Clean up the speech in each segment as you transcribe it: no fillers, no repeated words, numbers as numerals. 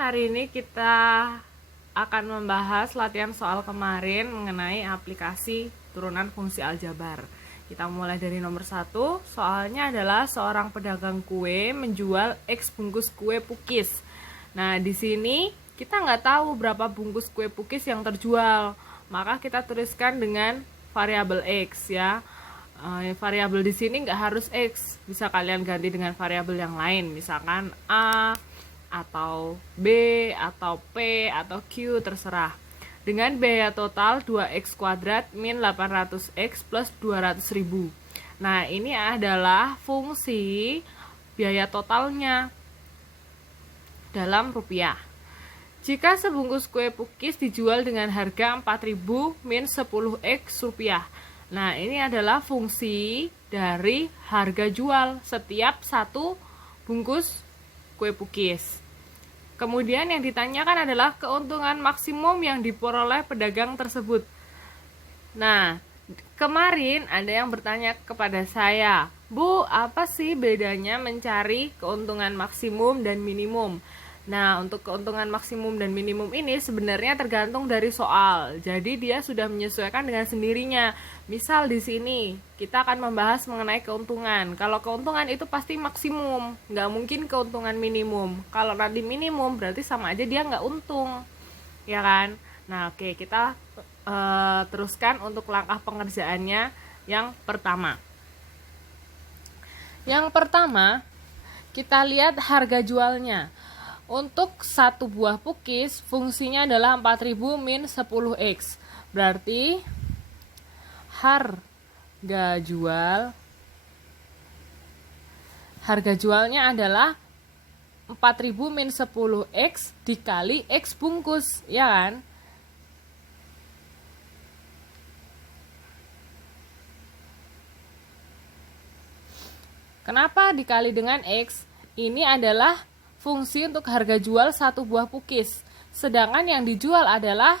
hari ini kita akan membahas latihan soal kemarin mengenai aplikasi turunan fungsi aljabar. Kita mulai dari nomor 1. Soalnya adalah seorang pedagang kue menjual X bungkus kue pukis. Nah, di sini kita nggak tahu berapa bungkus kue pukis yang terjual. Maka kita tuliskan dengan variabel X ya. Variabel di sini nggak harus X, bisa kalian ganti dengan variabel yang lain, misalkan A atau B atau P atau Q, terserah. Dengan biaya total 2x kuadrat min 800x plus 200.000. Nah, ini adalah fungsi biaya totalnya dalam rupiah. Jika sebungkus kue pukis dijual dengan harga 4.000 min 10x rupiah. Nah, ini adalah fungsi dari harga jual setiap satu bungkus kue pukis. Kemudian yang ditanyakan adalah keuntungan maksimum yang diperoleh pedagang tersebut. Nah, kemarin ada yang bertanya kepada saya, Bu, apa sih bedanya mencari keuntungan maksimum dan minimum? Nah, untuk keuntungan maksimum dan minimum ini sebenarnya tergantung dari soal. Jadi dia sudah menyesuaikan dengan sendirinya. Misal di sini kita akan membahas mengenai keuntungan. Kalau keuntungan itu pasti maksimum, nggak mungkin keuntungan minimum. Kalau nanti minimum berarti sama aja dia nggak untung, ya kan? Nah, oke, kita teruskan untuk langkah pengerjaannya yang pertama. Yang pertama, kita lihat harga jualnya. Untuk satu buah pukis, fungsinya adalah 4.000 min 10x. Berarti harga jualnya adalah 4.000 min 10x dikali x bungkus, ya kan? Kenapa dikali dengan x? Ini adalah fungsi untuk harga jual satu buah pukis. Sedangkan yang dijual adalah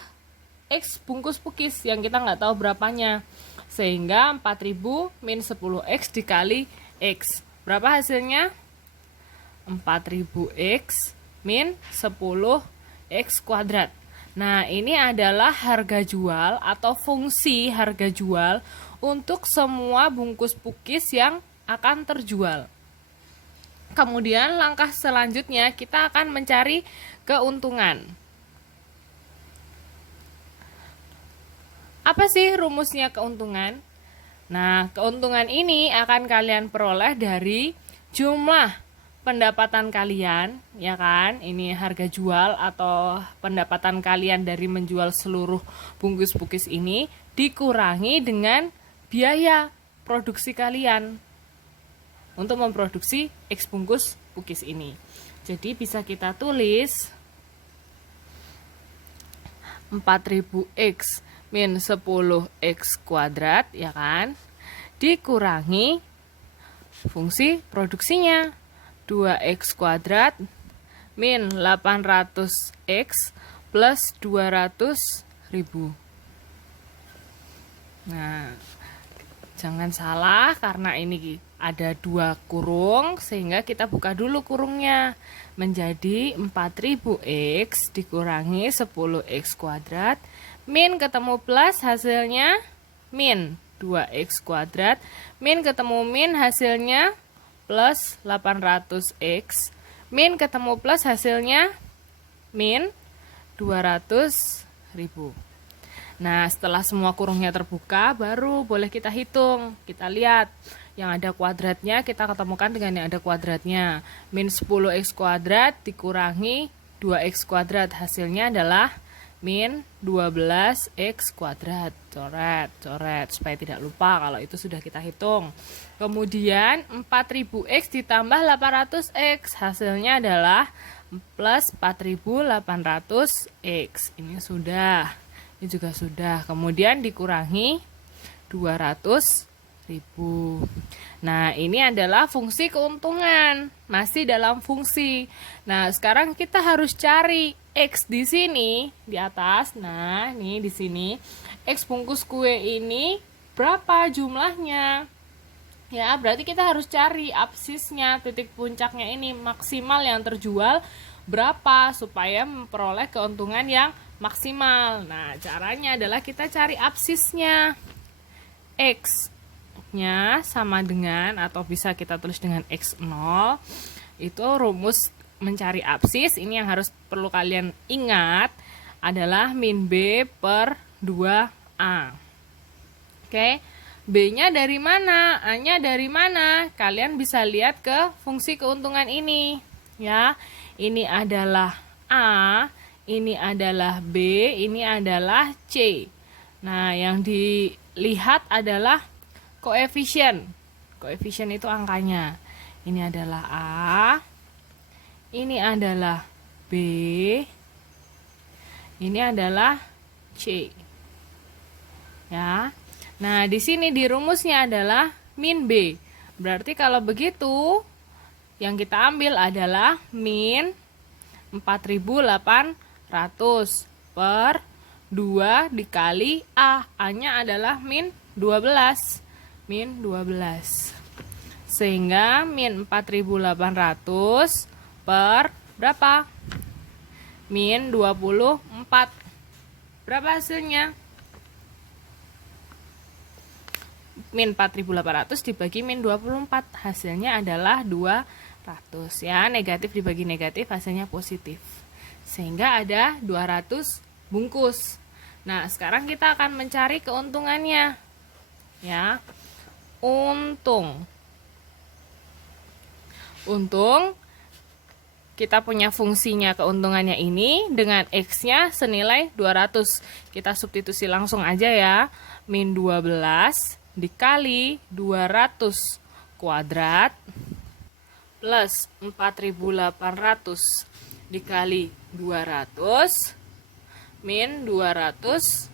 X bungkus pukis yang kita nggak tahu berapanya. Sehingga 4.000 min 10X dikali X. Berapa hasilnya? 4.000X min 10X kuadrat. Nah, ini adalah harga jual atau fungsi harga jual untuk semua bungkus pukis yang akan terjual. Kemudian langkah selanjutnya kita akan mencari keuntungan. Apa sih rumusnya keuntungan? Nah, keuntungan ini akan kalian peroleh dari jumlah pendapatan kalian, ya kan? Ini harga jual atau pendapatan kalian dari menjual seluruh bungkus pukis ini dikurangi dengan biaya produksi kalian untuk memproduksi X bungkus pukis ini. Jadi bisa kita tulis 4.000X min 10X kuadrat, ya kan? Dikurangi fungsi produksinya 2X kuadrat min 800X plus 200.000. Nah, jangan salah karena ini ada 2 kurung, sehingga kita buka dulu kurungnya. Menjadi 4.000X dikurangi 10X kuadrat, min ketemu plus hasilnya min 2X kuadrat, min ketemu min hasilnya plus 800X, min ketemu plus hasilnya min 200.000. Nah, setelah semua kurungnya terbuka, baru boleh kita hitung. Kita lihat yang ada kuadratnya, kita ketemukan dengan yang ada kuadratnya. Min 10x kuadrat dikurangi 2x kuadrat. Hasilnya adalah min 12x kuadrat. Coret, supaya tidak lupa kalau itu sudah kita hitung. Kemudian 4000x ditambah 800x. Hasilnya adalah plus 4800x. Ini sudah. Ini juga sudah. Kemudian dikurangi 200.000. Nah, ini adalah fungsi keuntungan. Masih dalam fungsi. Nah, sekarang kita harus cari X di sini, di atas. Nah, ini di sini. X bungkus kue ini berapa jumlahnya? Ya, berarti kita harus cari absisnya, titik puncaknya ini maksimal yang terjual berapa supaya memperoleh keuntungan yang maksimal. Nah, caranya adalah kita cari absisnya. X-nya sama dengan, atau bisa kita tulis dengan X0. Itu rumus mencari absis. Ini yang perlu kalian ingat adalah min B per 2A. Oke. B-nya dari mana? A-nya dari mana? Kalian bisa lihat ke fungsi keuntungan ini. Ya, ini adalah A, ini adalah B, ini adalah C. Nah, yang dilihat adalah koefisien. Koefisien itu angkanya. Ini adalah A, ini adalah B, ini adalah C. Ya. Nah, di sini di rumusnya adalah min B. Berarti kalau begitu, yang kita ambil adalah min 4.800 per 2 dikali A. A-nya adalah min 12. Min 12. Sehingga min 4.800 per berapa? Min 24. Berapa hasilnya? Min 4.800 dibagi min 24. Hasilnya adalah 200. Ya, negatif dibagi negatif hasilnya positif. Sehingga ada 200 bungkus. Nah, sekarang kita akan mencari keuntungannya. Ya. Untung kita punya fungsinya keuntungannya ini dengan X-nya senilai 200. Kita substitusi langsung aja ya. Min 12 dikali 200 kuadrat plus 4.800 dikali 200 min 200.000.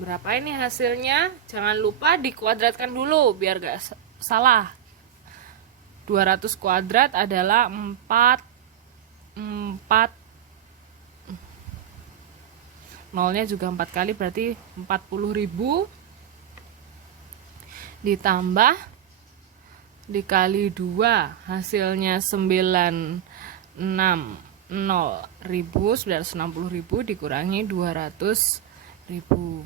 Berapa ini hasilnya? Jangan lupa dikuadratkan dulu biar gak salah. 200 kuadrat adalah 4 nolnya juga 4 kali, berarti 40.000 ditambah dikali 2 hasilnya 960.000 dikurangi 200.000.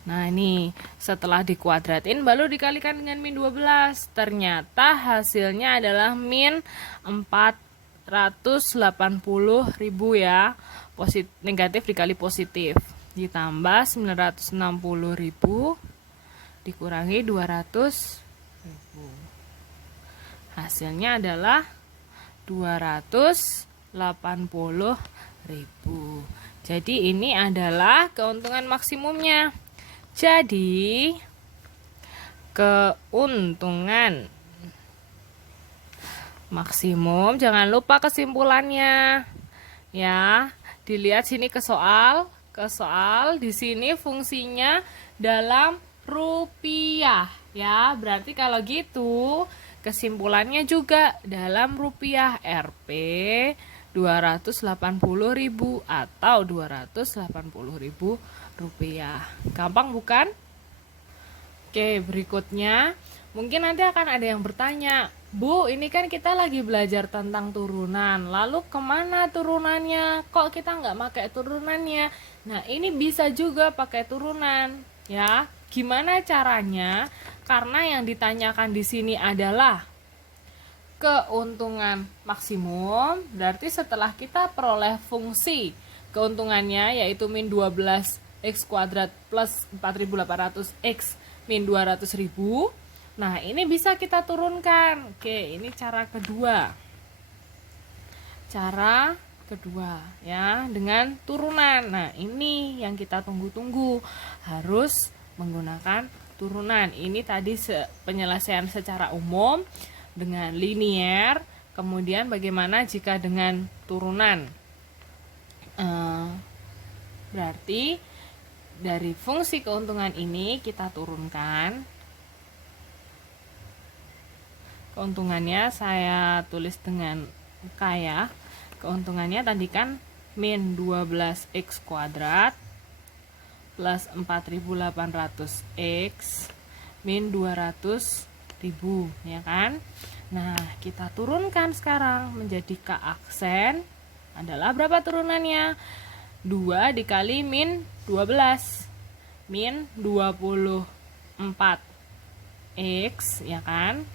Nah, ini setelah dikuadratin baru dikalikan dengan min 12. Ternyata hasilnya adalah min 480.000 ya. Negatif dikali positif. Ditambah 960.000 dikurangi 200.000. Hasilnya adalah 280.000. Jadi ini adalah keuntungan maksimumnya. Jadi keuntungan maksimum, jangan lupa kesimpulannya. Ya, dilihat sini ke soal. Di sini fungsinya dalam rupiah. Ya, berarti kalau gitu kesimpulannya juga dalam rupiah. Rp 280.000 atau 280.000 rupiah. Gampang bukan? Oke, berikutnya mungkin nanti akan ada yang bertanya, Bu, ini kan kita lagi belajar tentang turunan, lalu kemana turunannya? Kok kita nggak pakai turunannya? Nah, ini bisa juga pakai turunan, ya. Gimana caranya? Karena yang ditanyakan di sini adalah keuntungan maksimum, berarti setelah kita peroleh fungsi keuntungannya yaitu min 12x kuadrat plus 4.800 x min 200.000. Nah, ini bisa kita turunkan. Oke, ini cara kedua. Cara kedua ya, dengan turunan. Nah, ini yang kita tunggu-tunggu, harus menggunakan turunan. Ini tadi penyelesaian secara umum dengan linier. Kemudian bagaimana jika dengan turunan? Berarti dari fungsi keuntungan ini kita turunkan. Keuntungannya saya tulis dengan K ya. Keuntungannya tadi kan min 12x kuadrat plus 4.800x min 200.000 ya kan. Nah, kita turunkan sekarang menjadi K aksen adalah berapa turunannya? 2 dikali min 12 min 24 X, ya kan?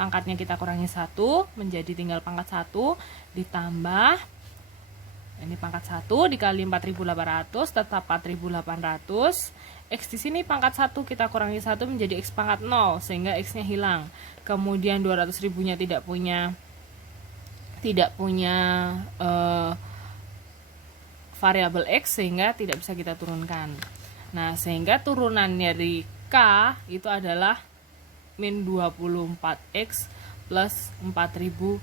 Pangkatnya kita kurangi 1 menjadi tinggal pangkat 1 ditambah ini pangkat 1 dikali 4800 tetap 4800. X di sini pangkat 1 kita kurangi 1 menjadi X pangkat 0 sehingga X-nya hilang. Kemudian 200 ribunya tidak punya variabel X sehingga tidak bisa kita turunkan. Nah, sehingga turunan dari K itu adalah min 24X plus 4800.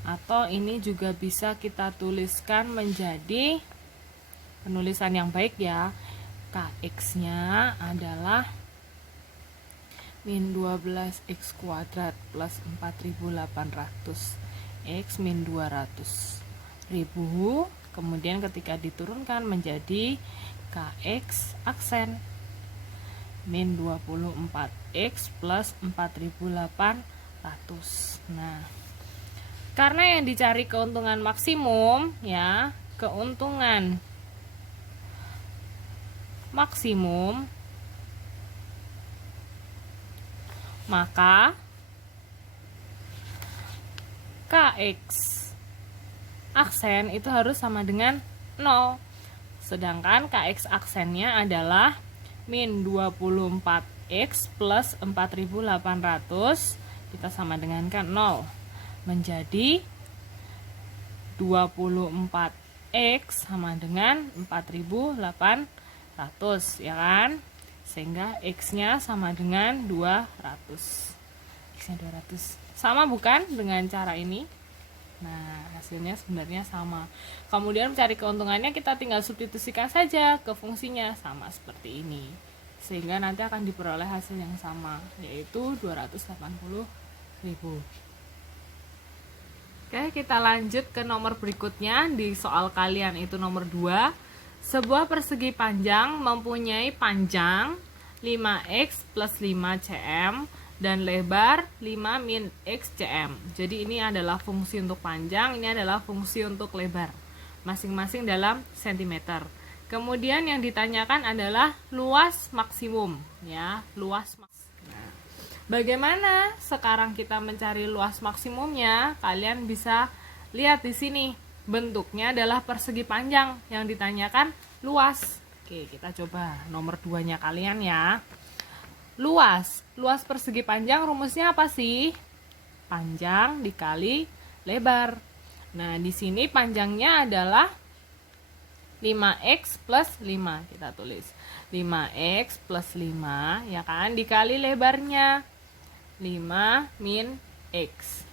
Atau ini juga bisa kita tuliskan menjadi penulisan yang baik ya. Kx-nya adalah min 12x kuadrat plus 4800 x min 200 ribu. Kemudian ketika diturunkan menjadi kx aksen min 24x plus 4800. Nah, karena yang dicari keuntungan maksimum ya, keuntungan maksimum, maka Kx aksen itu harus sama dengan 0. Sedangkan Kx aksennya adalah min 24x plus 4800 kita sama dengan kan 0 menjadi 24x sama dengan 4800 ya kan, sehingga x-nya sama dengan 200. X-nya 200 sama bukan dengan cara ini? Nah, hasilnya sebenarnya sama. Kemudian mencari keuntungannya kita tinggal substitusikan saja ke fungsinya sama seperti ini, sehingga nanti akan diperoleh hasil yang sama, yaitu 280.000. Oke, kita lanjut ke nomor berikutnya. Di soal kalian itu nomor 2. Sebuah persegi panjang mempunyai panjang 5x plus 5 cm dan lebar 5 min x cm. Jadi ini adalah fungsi untuk panjang, ini adalah fungsi untuk lebar. Masing-masing dalam cm. Kemudian yang ditanyakan adalah luas maksimum, ya, luas maksimum. Bagaimana sekarang kita mencari luas maksimumnya? Kalian bisa lihat di sini. Bentuknya adalah persegi panjang, yang ditanyakan luas. Oke, kita coba nomor 2-nya kalian ya. Luas persegi panjang rumusnya apa sih? Panjang dikali lebar. Nah, di sini panjangnya adalah 5x plus 5. Kita tulis 5x plus 5, ya kan, dikali lebarnya 5 min x.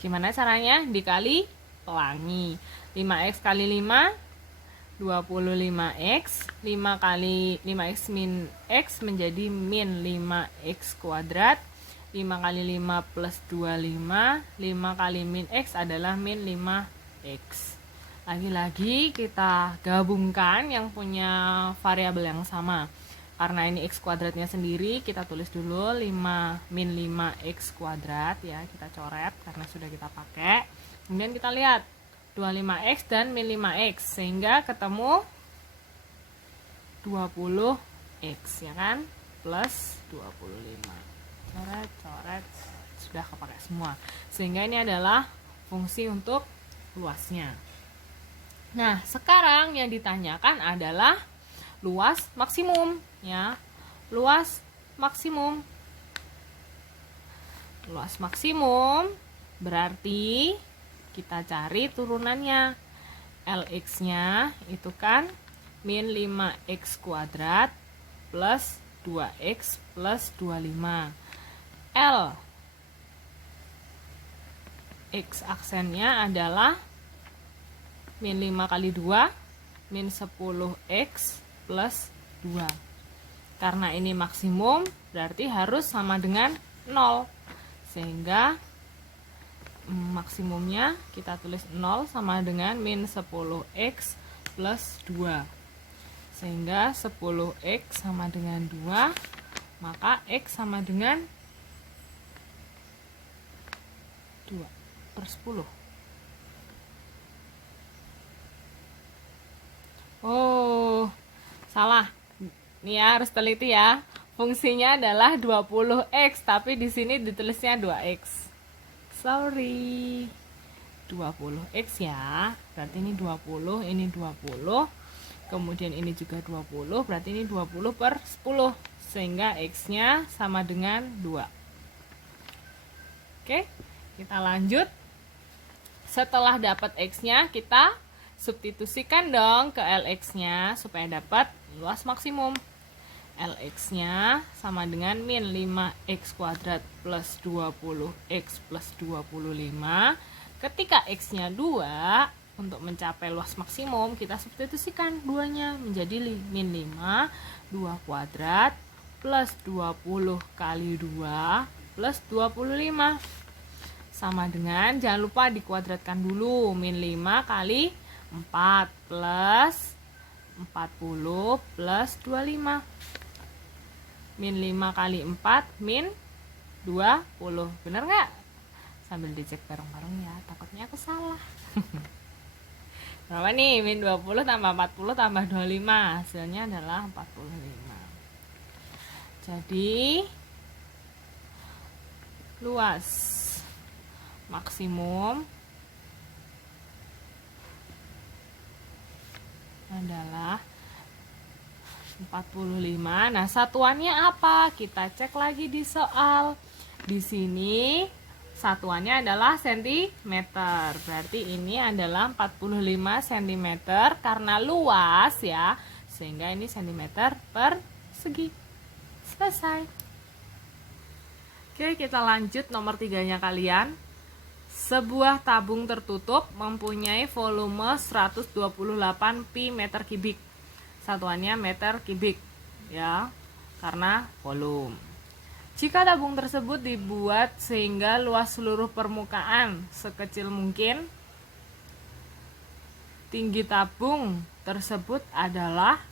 Gimana caranya? Dikali pelangi. 5x kali 5 25x, 5 kali 5x min x menjadi min 5x kuadrat. 5 kali 5 plus 25, 5 kali min x adalah min 5x. Lagi-lagi kita gabungkan yang punya variabel yang sama. Karena ini x kuadratnya sendiri, kita tulis dulu 5 min 5x kuadrat ya, kita coret karena sudah kita pakai. Kemudian kita lihat 25x dan min 5x sehingga ketemu 20x ya kan, plus 25. Coret sudah kepakai semua. Sehingga ini adalah fungsi untuk luasnya. Nah, sekarang yang ditanyakan adalah luas maksimum ya. Luas maksimum berarti kita cari turunannya. Lx-nya itu kan min 5x kuadrat plus 2x plus 25. L x aksennya adalah min 5 kali 2 min 10x plus 2. Karena ini maksimum berarti harus sama dengan 0. Sehingga maksimumnya kita tulis 0 sama dengan min 10x plus 2. Sehingga 10x sama dengan 2, maka x sama dengan 2/10. Oh, salah. Nih ya, harus teliti ya. Fungsinya adalah 20x, tapi di sini ditulisnya 2x. Sorry. 20x ya. Berarti ini 20, ini 20. Kemudian ini juga 20, berarti ini 20/10. Sehingga x-nya sama dengan 2. Oke, kita lanjut. Setelah dapat x-nya, kita substitusikan dong ke Lx-nya supaya dapat luas maksimum. Lx-nya sama dengan min 5x kuadrat plus 20x plus 25. Ketika x-nya 2, untuk mencapai luas maksimum kita substitusikan 2-nya menjadi min 5, 2 kuadrat plus 20 kali 2 plus 25. Sama dengan, jangan lupa dikuadratkan dulu, min 5 kali 4 plus 40 plus 25. Min 5 kali 4 min 20. Bener nggak? Sambil dicek bareng-bareng ya, takutnya aku salah. Berapa nih? Min 20 tambah 40 tambah 25. Hasilnya adalah 45. Jadi luas maksimum adalah 45. Nah, satuannya apa? Kita cek lagi di soal. Di sini satuannya adalah sentimeter. Berarti ini adalah 45 cm karena luas ya. Sehingga ini centimeter persegi. Selesai. Oke, kita lanjut nomor 3-nya kalian. Sebuah tabung tertutup mempunyai volume 128 pi meter kubik. Satuannya meter kubik ya, karena volume. Jika tabung tersebut dibuat sehingga luas seluruh permukaan sekecil mungkin, tinggi tabung tersebut adalah,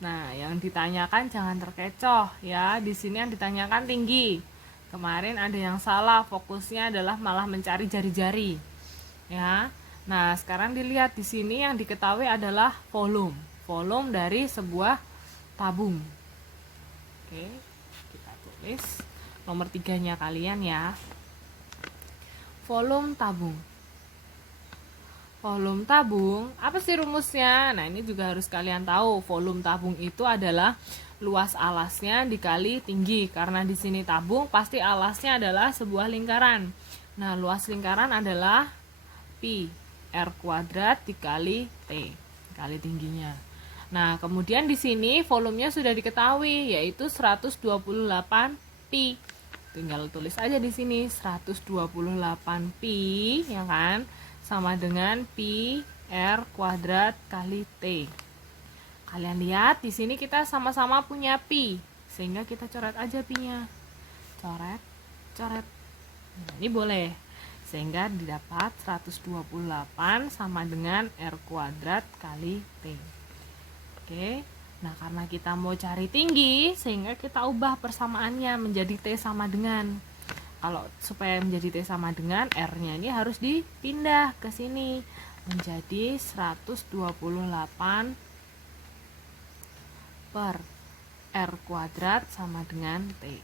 nah yang ditanyakan jangan terkecoh ya, di sini yang ditanyakan tinggi. Kemarin ada yang salah, fokusnya adalah malah mencari jari-jari. Ya. Nah, sekarang dilihat di sini yang diketahui adalah volume. Volume dari sebuah tabung. Oke, kita tulis nomor 3-nya kalian ya. Volume tabung. Volume tabung, apa sih rumusnya? Nah, ini juga harus kalian tahu. Volume tabung itu adalah luas alasnya dikali tinggi, karena di sini tabung pasti alasnya adalah sebuah lingkaran. Nah, luas lingkaran adalah pi r kuadrat dikali t, kali tingginya. Nah, kemudian di sini volumenya sudah diketahui, yaitu 128 pi. Tinggal tulis aja di sini 128 pi, ya kan? Sama dengan pi r kuadrat kali t. Kalian lihat di sini kita sama-sama punya pi, sehingga kita coret aja pi-nya. Coret, coret. Nah, ini boleh. Sehingga didapat 128 sama dengan r kuadrat kali t. Oke. Nah, karena kita mau cari tinggi, sehingga kita ubah persamaannya menjadi t sama dengan. Kalau supaya menjadi t sama dengan, r-nya ini harus dipindah ke sini menjadi 128 per r kuadrat sama dengan t.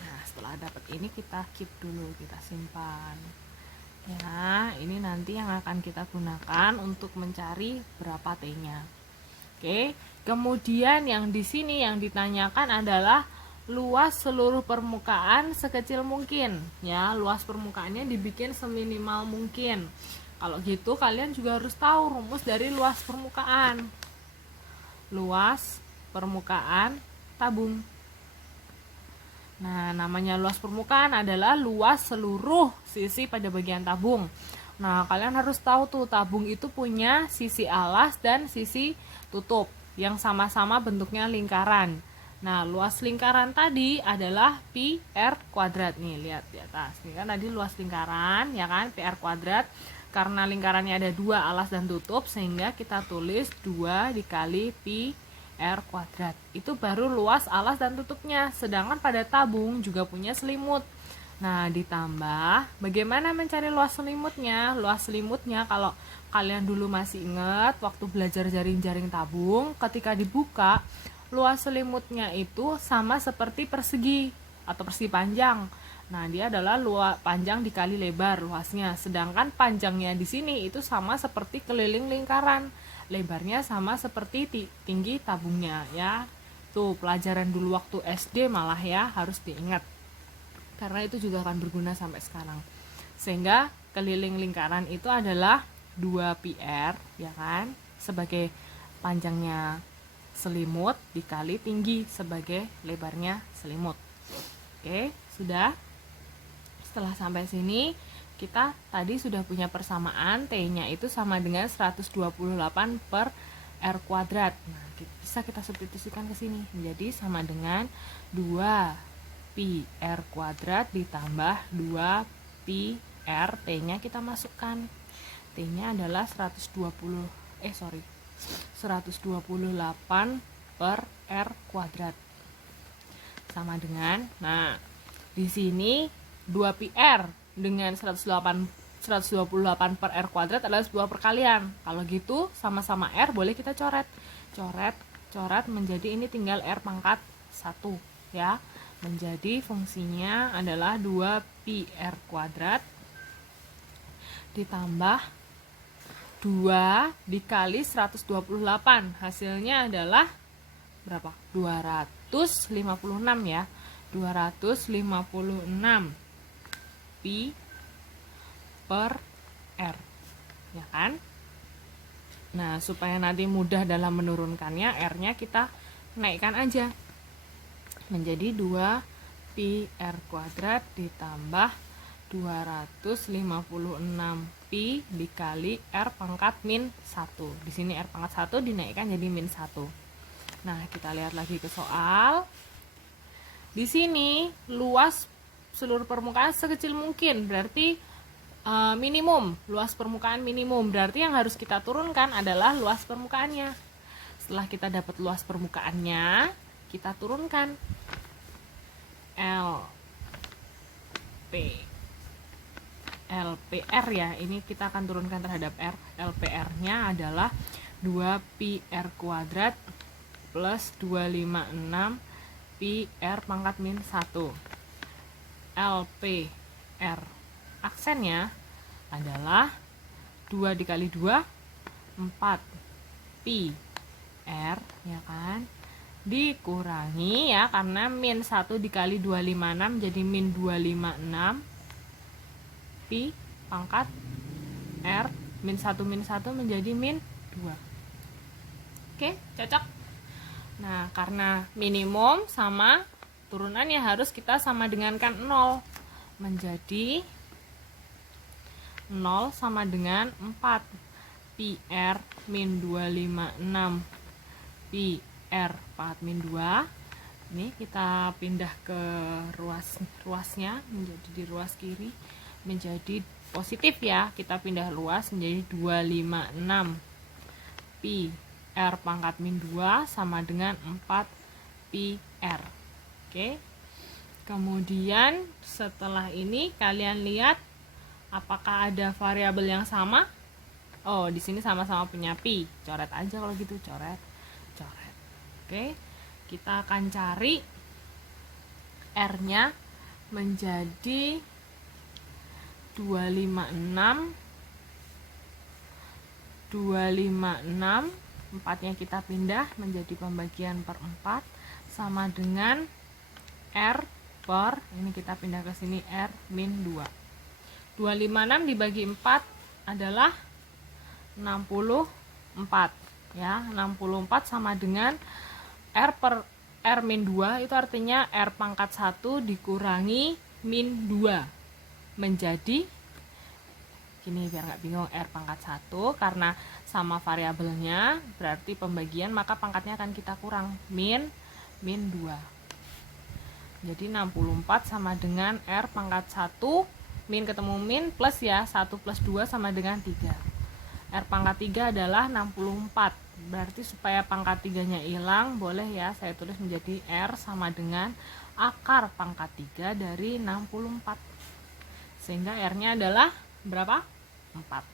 Nah, setelah dapat ini kita keep dulu, kita simpan. Ya, ini nanti yang akan kita gunakan untuk mencari berapa t-nya. Oke, kemudian yang di sini yang ditanyakan adalah luas seluruh permukaan sekecil mungkin. Ya, luas permukaannya dibikin seminimal mungkin. Kalau gitu kalian juga harus tahu rumus dari luas permukaan. Luas permukaan tabung. Nah, namanya luas permukaan adalah luas seluruh sisi pada bagian tabung. Nah, kalian harus tahu tuh, tabung itu punya sisi alas dan sisi tutup yang sama-sama bentuknya lingkaran. Nah, luas lingkaran tadi adalah pi r kuadrat. Nih, lihat di atas. Ini kan tadi luas lingkaran, ya kan, pi r kuadrat. Karena lingkarannya ada 2 alas dan tutup, sehingga kita tulis 2 dikali pi r kuadrat. Itu baru luas alas dan tutupnya. Sedangkan pada tabung juga punya selimut. Nah, ditambah bagaimana mencari luas selimutnya? Luas selimutnya kalau kalian dulu masih ingat waktu belajar jaring-jaring tabung, ketika dibuka, luas selimutnya itu sama seperti persegi atau persegi panjang. Nah, dia adalah luas panjang dikali lebar luasnya. Sedangkan panjangnya di sini itu sama seperti keliling lingkaran. Lebarnya sama seperti tinggi tabungnya ya. Tuh, pelajaran dulu waktu SD malah ya, harus diingat. Karena itu juga akan berguna sampai sekarang. Sehingga keliling lingkaran itu adalah 2πr ya kan, sebagai panjangnya selimut dikali tinggi sebagai lebarnya selimut. Oke, sudah. Setelah sampai sini, kita tadi sudah punya persamaan T-nya itu sama dengan 128 per R kuadrat. Nah, bisa kita substitusikan ke sini menjadi sama dengan 2 pi R kuadrat ditambah 2 pi R, T-nya kita masukkan. T-nya adalah 128 per R kuadrat. Sama dengan, nah, di sini 2 pi R dengan 128 per R kuadrat adalah sebuah perkalian. Kalau gitu, sama-sama R boleh kita coret. Coret menjadi ini tinggal R pangkat 1 ya. Menjadi fungsinya adalah 2 pi R kuadrat ditambah 2 dikali 128. Hasilnya adalah berapa? 256 ya. 256 pi per R. Ya kan? Nah, supaya nanti mudah dalam menurunkannya, R-nya kita naikkan aja. Menjadi 2 pi R kuadrat ditambah 256 pi dikali R pangkat min 1. Di sini R pangkat 1 dinaikkan jadi min 1. Nah, kita lihat lagi ke soal. Di sini luas seluruh permukaan sekecil mungkin, berarti minimum, luas permukaan minimum. Berarti yang harus kita turunkan adalah luas permukaannya. Setelah kita dapat luas permukaannya, kita turunkan LPR ya. Ini kita akan turunkan terhadap R. LPR-nya adalah 2 pi R kuadrat plus 256 pi R pangkat min 1. LPR aksennya adalah 2 dikali 2 4 pi R ya kan, dikurangi ya, karena min 1 dikali 256 jadi min 256 pi pangkat R, min 1 menjadi min 2. Oke, cocok. Nah, karena minimum sama, turunannya harus kita sama dengankan 0. Menjadi 0 sama dengan 4 pi R min 256 pi R pangkat min 2. Ini kita pindah ke ruasnya, menjadi di ruas kiri menjadi positif ya. Kita pindah luas menjadi 256 pi R pangkat min 2 sama dengan 4 pi R. Oke. Kemudian setelah ini kalian lihat apakah ada variabel yang sama? Oh, di sini sama-sama punya pi. Coret aja kalau gitu, coret. Oke. Kita akan cari R-nya menjadi 256 4-nya kita pindah menjadi pembagian per 4 sama dengan R per, ini kita pindah ke sini, R min 2. 256 dibagi 4 adalah 64 ya. 64 sama dengan R per R min 2, itu artinya R pangkat 1 dikurangi min 2 menjadi gini, biar nggak bingung, R pangkat 1 karena sama variabelnya berarti pembagian, maka pangkatnya akan kita kurang, min 2. Jadi 64 sama dengan R pangkat 1, min ketemu min plus ya, 1 plus 2 sama dengan 3. R pangkat 3 adalah 64. Berarti supaya pangkat 3-nya hilang, boleh ya saya tulis menjadi R sama dengan akar pangkat 3 dari 64. Sehingga R-nya adalah berapa? 4.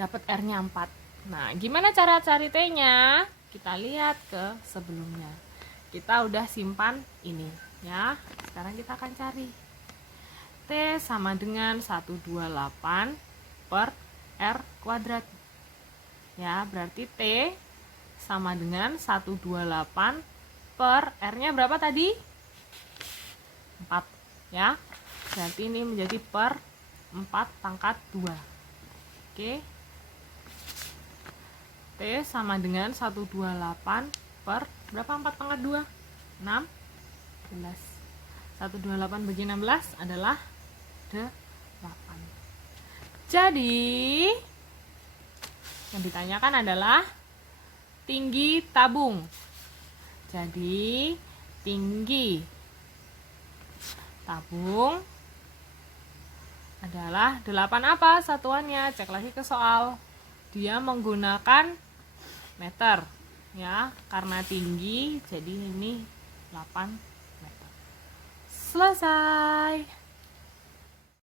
Dapat R-nya 4. Nah, gimana cara cari T-nya? Kita lihat ke sebelumnya. Kita udah simpan ini ya. Sekarang kita akan cari. T sama dengan 128 per R kuadrat. Ya, berarti T sama dengan 128 per R-nya berapa tadi? 4 ya. Berarti ini menjadi per 4 pangkat 2. Oke. T sama dengan 128 per berapa 4 pangkat 2? 16. 128 bagi 16 adalah 8. Jadi yang ditanyakan adalah tinggi tabung. Jadi tinggi tabung adalah 8 apa satuannya? Cek lagi ke soal. Dia menggunakan meter ya, karena tinggi jadi ini 8 meter. Selesai.